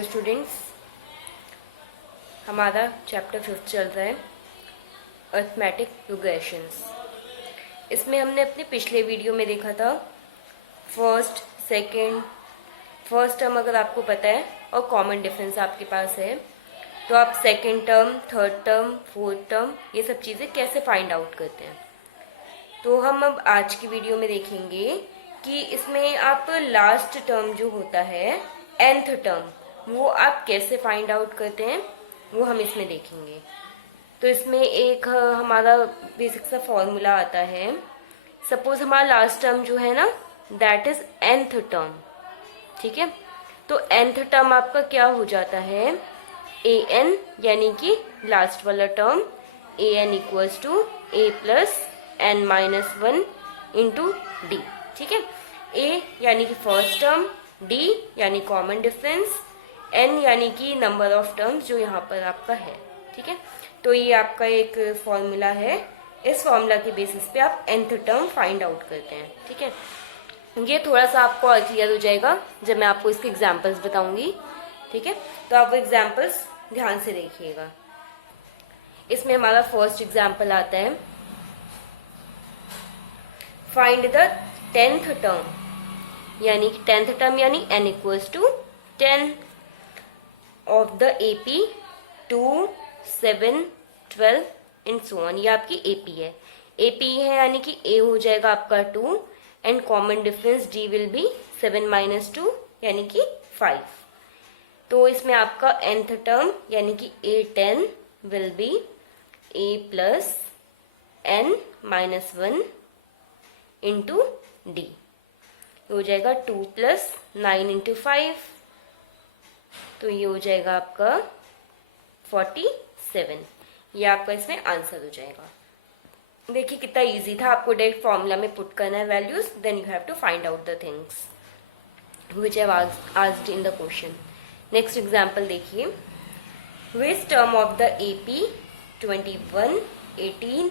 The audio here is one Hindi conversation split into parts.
हेलो स्टूडेंट्स, हमारा चैप्टर 5 चल रहा है अरिथमेटिक प्रोग्रेशंस। इसमें हमने अपने पिछले वीडियो में देखा था फर्स्ट सेकंड, फर्स्ट टर्म अगर आपको पता है और कॉमन डिफरेंस आपके पास है तो आप second term, third term, fourth term ये सब चीज़ें कैसे फाइंड आउट करते हैं। तो हम अब आज की वीडियो में देखेंगे कि इसमें आप लास्ट टर्म जो होता है nth टर्म वो आप कैसे फाइंड आउट करते हैं वो हम इसमें देखेंगे। तो इसमें एक हमारा बेसिक सा फॉर्मूला आता है। सपोज हमारा लास्ट टर्म जो है ना दैट इज nth टर्म, ठीक है। तो nth टर्म आपका क्या हो जाता है an, यानी कि लास्ट वाला term an equals to a plus n minus 1 into डी, ठीक है। a यानी कि फर्स्ट टर्म, d यानी कॉमन डिफरेंस, n यानी कि नंबर ऑफ टर्म्स जो यहाँ पर आपका है, ठीक है। तो ये आपका एक फॉर्मूला है। इस फॉर्मूला के बेसिस पे आप nth टर्म फाइंड आउट करते हैं, ठीक है। ये थोड़ा सा आपको और क्लियर हो जाएगा जब मैं आपको इसके एग्जाम्पल्स बताऊंगी, ठीक है। तो आप वो एग्जाम्पल्स ध्यान से देखिएगा। इसमें हमारा फर्स्ट एग्जाम्पल आता है फाइंड द 10th टर्म, यानी कि 10th टर्म यानी n equals to 10 of the AP 2, 7, 12 and so on. ये आपकी AP है। AP है यानी कि A हो जाएगा आपका 2 and common difference D will be 7 minus 2 यानी कि 5। तो इसमें आपका nth टर्म यानी कि A10 will be A plus n minus 1 into D हो जाएगा 2 प्लस 9 इंटू 5, तो ये हो जाएगा आपका 47। ये आपका इसमें आंसर हो जाएगा। देखिए कितना इजी था, आपको डायरेक्ट फॉर्मूला में पुट करना है values, then you have to find out the things which I have asked in the question. Next example देखिए, which term of the AP 21, 18,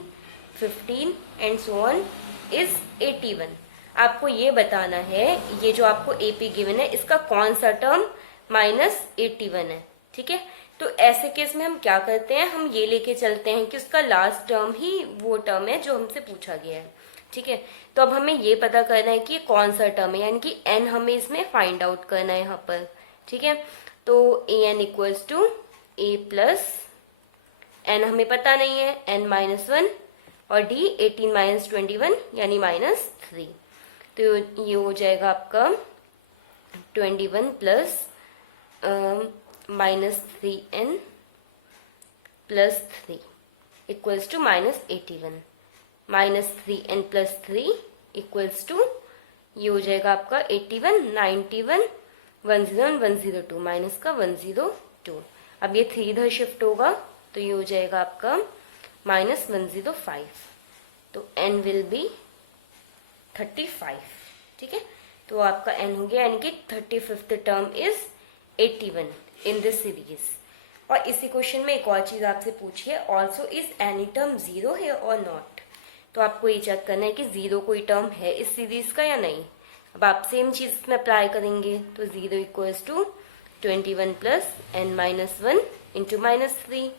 15 and so on is 81। आपको ये बताना है ये जो आपको AP गिवन है इसका कौन सा टर्म माइनस 81 है, ठीक है। तो ऐसे केस में हम क्या करते हैं, हम ये लेके चलते हैं कि उसका लास्ट टर्म ही वो टर्म है जो हमसे पूछा गया है, ठीक है। तो अब हमें ये पता करना है कि कौन सा टर्म है, यानी कि n हमें इसमें फाइंड आउट करना है यहाँ पर, ठीक है। तो an equals to a plus n हमें पता नहीं है n माइनस 1 और d 18 माइनस 21 यानी माइनस 3। तो ये हो जाएगा आपका 21 plus minus 3n plus 3 equals to minus 81। Minus 3n plus 3 equals to ये हो जाएगा आपका 81, 91, 101, 102 माइनस का 102। अब ये 3 इधर शिफ्ट होगा तो ये हो जाएगा आपका माइनस 105। तो n विल बी 35, ठीक है। तो आपका n हो गया, यानी कि 35th term is 81 in this series. और इसी क्वेश्चन में एक और चीज आपसे पूछी है, also is any term zero है और नॉट। तो आपको ये चेक करना है कि जीरो कोई टर्म है इस सीरीज का या नहीं। अब आप सेम चीज इसमें अप्लाई करेंगे तो zero equals to 21 plus n minus 1 into minus 3,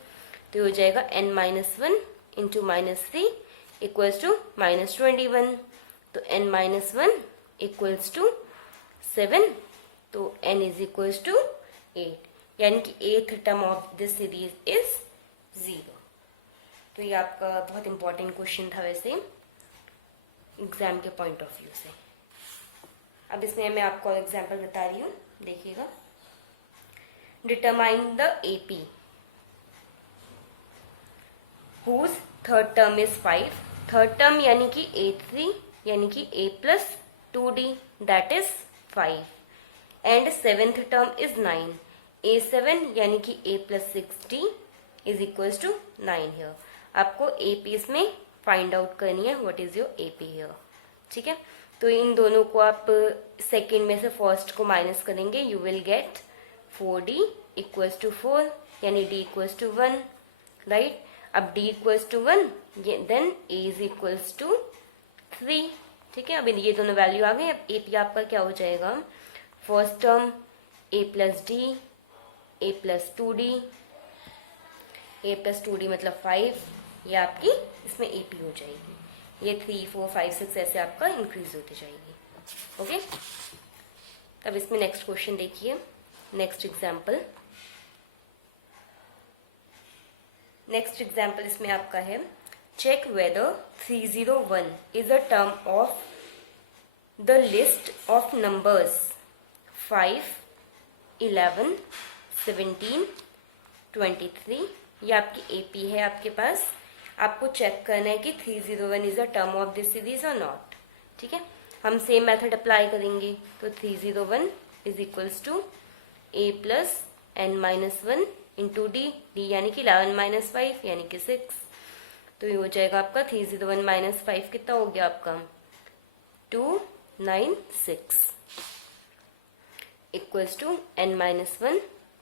तो हो जाएगा n minus 1 into minus 3 equals to minus 21। तो n माइनस 1 इक्वल्स टू 7, तो n इज इक्वल्स टू 8, यानी कि 8th term of this series is 0। तो ये आपका बहुत इंपॉर्टेंट क्वेश्चन था वैसे एग्जाम के पॉइंट ऑफ व्यू से। अब इसमें मैं आपको एग्जाम्पल बता रही हूँ, देखिएगा। Determine the AP whose third term is 5। Third term यानी कि A3 यानी कि A plus 2D that is 5 and 7th term is 9। A7 यानी कि A plus 6D is equals to 9 here. आपको AP इसमें फाइंड आउट करनी है what is your AP here, ठीक है। तो इन दोनों को आप सेकेंड में से फर्स्ट को माइनस करेंगे, you will get 4D equals to 4 यानी D इक्वल्स टू 1, राइट। अब D equals to 1 then A is equals to 3, ठीक है। अब ये दोनों वैल्यू आ गए। अब AP आपका क्या हो जाएगा, first term A plus D A plus 2d, A plus 2d मतलब 5, ये आपकी इसमें AP हो जाएगी। ये 3, 4, 5, 6 ऐसे आपका इंक्रीज होती जाएगी। ओके, तब इसमें नेक्स्ट क्वेश्चन देखिए, नेक्स्ट एग्जाम्पल। नेक्स्ट एग्जाम्पल इसमें आपका है, check whether 301 is a term of the list of numbers 5, 11, 17, 23। ये आपकी AP है आपके पास। आपको चेक करना है कि 301 is a term of this series और नॉट। ठीक है, हम सेम मेथड अप्लाई करेंगे। तो 301 is equals to a plus n minus 1 into D, D यानी कि 11 माइनस 5 यानी कि 6। तो ये हो जाएगा आपका 301 माइनस 5 कितना हो गया आपका 296 equals to n minus 1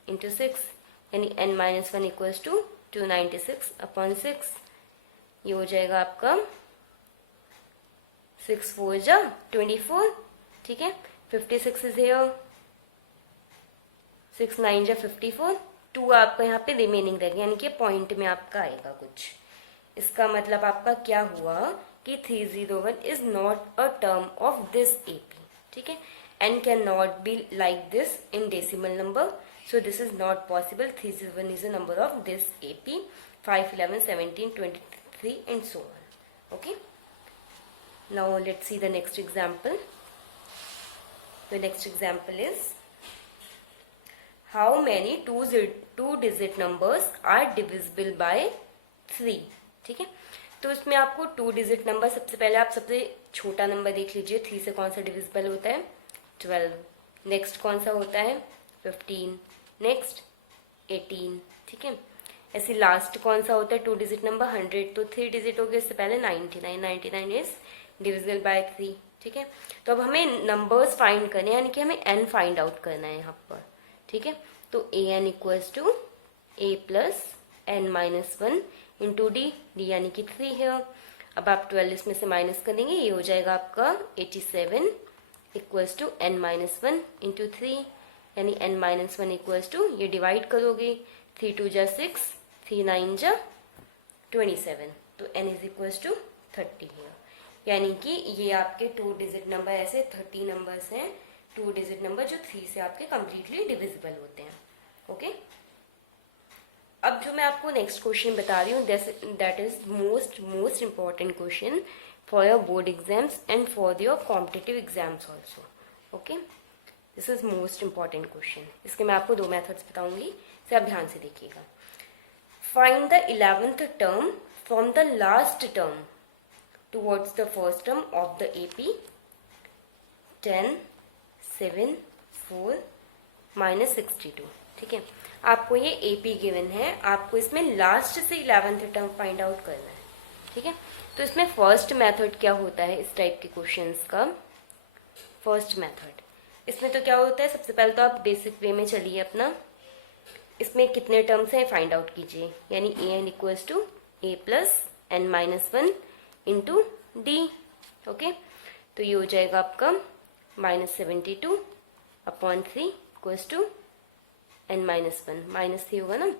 into 6 यानी n minus 1 equals to 296 upon 6। ये हो जाएगा आपका 6 4 जा 24। ठीक है, 56 इज हियर, 6 9 जा 54, 2 आपका यहाँ पे रिमेनिंग रहेगा यानी कि पॉइंट में आपका आएगा कुछ। इसका मतलब आपका क्या हुआ कि 301 is not a term of this AP। ठीक है, n can not be like this in decimal number, so this is not possible. 301 is a number of this AP, 5, 11, 17, 23 and so on. Okay, now let's see the next example. The next example is, how many two digit numbers are divisible by 3? ठीक है, तो इसमें आपको 2 डिजिट नंबर, सबसे पहले आप सबसे छोटा नंबर देख लीजिए, 3 से कौन सा डिविजिबल होता है 12, नेक्स्ट कौन सा होता है 15, नेक्स्ट 18। ठीक है, ऐसे लास्ट कौन सा होता है 2 डिजिट नंबर 100, तो 3 डिजिट हो गए, इससे पहले 99, 99 इज डिविजिबल बाय 3। ठीक है, तो अब हमें नंबर्स फाइंड करने, यानी कि हमें n फाइंड आउट करना है यहाँ पर। ठीक है, तो an equals to a plus n minus 1 into D, D यानी कि 3 है। अब आप 12 इसमें से माइनस कर देंगे, ये हो जाएगा आपका 87 equals to n minus 1 into 3 यानी n माइनस 1 इक्वल्स टू, ये डिवाइड करोगे, 3 2 जा 6, 3 9 जा 27, तो n इज इक्वल्स टू 30 है। यानी कि ये आपके 2 डिजिट नंबर, ऐसे 30 नंबर्स हैं 2 डिजिट नंबर जो 3 से आपके कंप्लीटली डिविजिबल होते हैं। ओके, अब जो मैं आपको नेक्स्ट क्वेश्चन बता रही हूँ, that is most important question for your board exams and for your competitive exams also. Okay, this is most important question. इसके मैं आपको 2 मेथड्स बताऊंगी, इसे आप ध्यान से देखिएगा। Find the 11th term from the last term towards the first term of the AP, 10, 7, 4, minus 62। ठीक है, आपको ये AP गिवन है, आपको इसमें लास्ट से 11th टर्म फाइंड आउट करना है। ठीक है, तो इसमें फर्स्ट मेथड क्या होता है इस टाइप के क्वेश्चंस का, फर्स्ट मेथड, इसमें तो क्या होता है, सबसे पहले तो आप बेसिक वे में चलिए अपना, इसमें कितने टर्म्स हैं फाइंड आउट कीजिए, यानी an equals to a plus n minus 1 into D. Okay, तो ये हो जाएगा आपका -72 upon 3 equals to n minus 1, minus 3 होगा ना,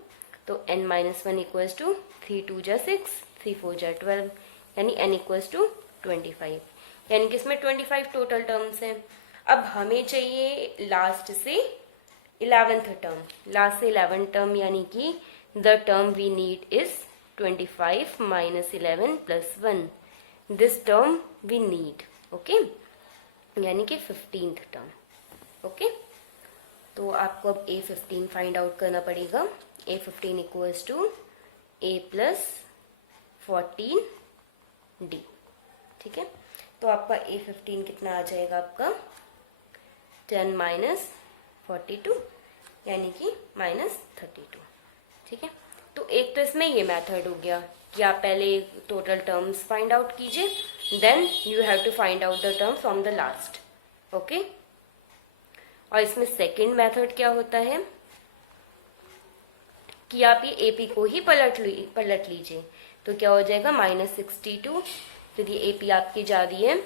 तो n माइनस 1 इक्वल्स टू 3 2 जा 6, 3 4 जा 12 यानी n इक्वल्स टू 25, यानी कि इसमें 25 टोटल टर्म्स हैं। अब हमें चाहिए लास्ट से 11th टर्म, लास्ट से 11th टर्म, यानी कि the term we need is 25 minus 11 plus 1, this term we need. Okay, यानी कि 15th टर्म। ओके, तो आपको अब A15 फाइंड आउट करना पड़ेगा। A15 equals to A plus 14D। ठीक है, तो आपका A15 कितना आ जाएगा आपका 10 माइनस 42 यानी कि माइनस 32। ठीक है, तो एक तो इसमें ये मेथड हो गया कि आप पहले टोटल टर्म्स फाइंड आउट कीजिए, then you have to find out the term from the last. Okay, और इसमें सेकंड मेथड क्या होता है कि आप ये AP को ही पलट लीजिए, तो क्या हो जाएगा -62, फिर ये AP आपकी जा रही है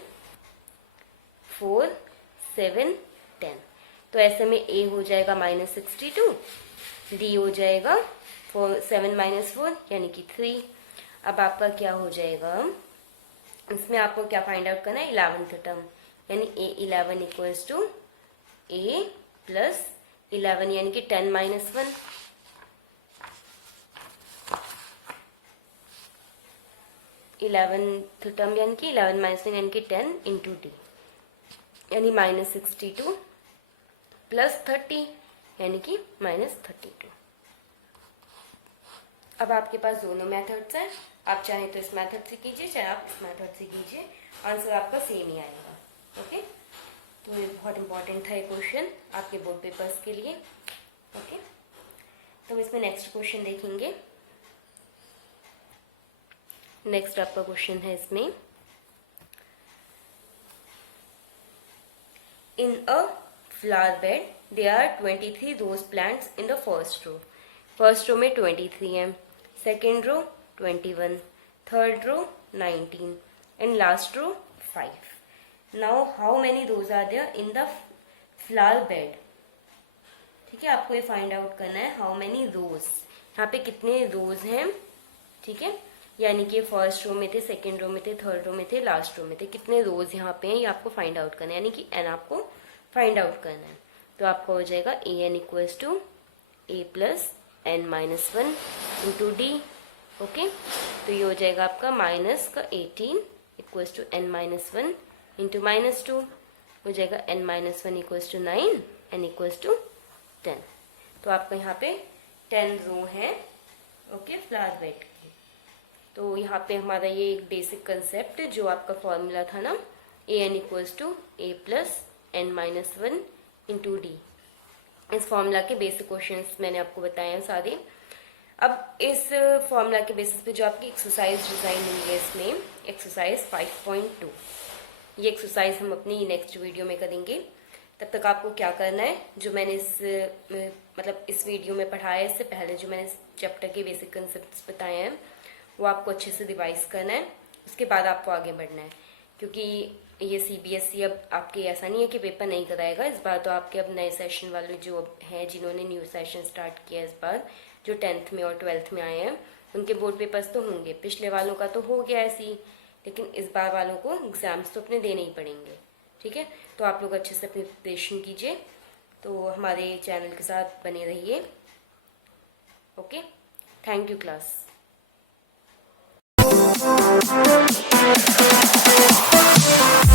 4 7 10, तो ऐसे में A हो जाएगा -62, डी हो जाएगा 7 - 4 यानी कि 3। अब आपका क्या हो जाएगा, इसमें आपको क्या फाइंड आउट करना है, 11th टर्म यानी A11 equals to A plus 11 यानी कि 10 - 1। इलेवेंथ टर्म यानी कि 11 - 1 यानी कि 10 इंटू डी यानी -62 प्लस 30 यानी कि -32। अब आपके पास दोनों मेथड्स हैं, आप चाहे तो इस मेथड से कीजिए, चाहे आप इस मेथड से कीजिए, आंसर आपका सेम ही आएगा। ओके, तो ये बहुत इंपॉर्टेंट था ये क्वेश्चन आपके बोर्ड पेपर्स के लिए। ओके, तो इसमें नेक्स्ट क्वेश्चन देखेंगे। नेक्स्ट आपका क्वेश्चन है इसमें, in a flower bed there are 23 rose plants in the first row. First row में 23 है, second row 21, third row 19 and last row 5। Now how many rose are there in the flower bed. ठीक है, आपको ये फाइंड आउट करना है हाउ मेनी रोज, यहाँ पे कितने रोज हैं। ठीक है, यानी कि फर्स्ट रो में थे, सेकेंड रो में थे, थर्ड रो में थे, लास्ट रो में थे, कितने रोज यहाँ पे हैं ये आपको फाइंड आउट करना है, यानी कि एन आपको फाइंड आउट करना है। तो आपका हो जाएगा AN equals to A plus N - 1 into D. Okay, तो ये हो जाएगा आपका माइनस का 18 इक्वल्स टू N - 1 इंटू -2 हो जाएगा N - 1 equals to 9, N equals to 10। तो आपका यहाँ पे 10 रो है। Okay, flower bed. तो यहाँ पे हमारा ये एक बेसिक कंसेप्ट जो आपका फॉर्मूला था ना, AN equals to A plus N - 1 into D, इस फॉर्मूला के बेसिक क्वेश्चंस मैंने आपको बताए हैं सारे। अब इस फॉर्मूला के बेसिस पे जो आपकी एक्सरसाइज डिजाइन हुई है, इसमें एक्सरसाइज 5.2, ये एक्सरसाइज हम अपनी नेक्स्ट वीडियो में करेंगे। तब तक आपको क्या करना है, जो मैंने इस वीडियो में पढ़ाया है, इससे पहले जो मैंने इस चैप्टर के बेसिक कंसेप्ट बताए हैं वो आपको अच्छे से रिवाइज करना है, उसके बाद आपको आगे बढ़ना है। क्योंकि ये CBSE अब आपके ऐसा नहीं है कि पेपर नहीं कराएगा, इस बार तो आपके अब नए सेशन वाले जो हैं, जिन्होंने न्यू सेशन स्टार्ट किया इस बार, जो 10th में और 12th में आए हैं, उनके बोर्ड पेपर्स तो होंगे। पिछले वालों का तो हो गया ऐसे ही, लेकिन इस बार वालों को एग्जाम्स तो अपने देने ही पड़ेंगे। ठीक है, तो आप लोग अच्छे से अपनी प्रिपरेशन कीजिए, तो हमारे चैनल के साथ बने रहिए। Okay, thank you class. We'll be right back.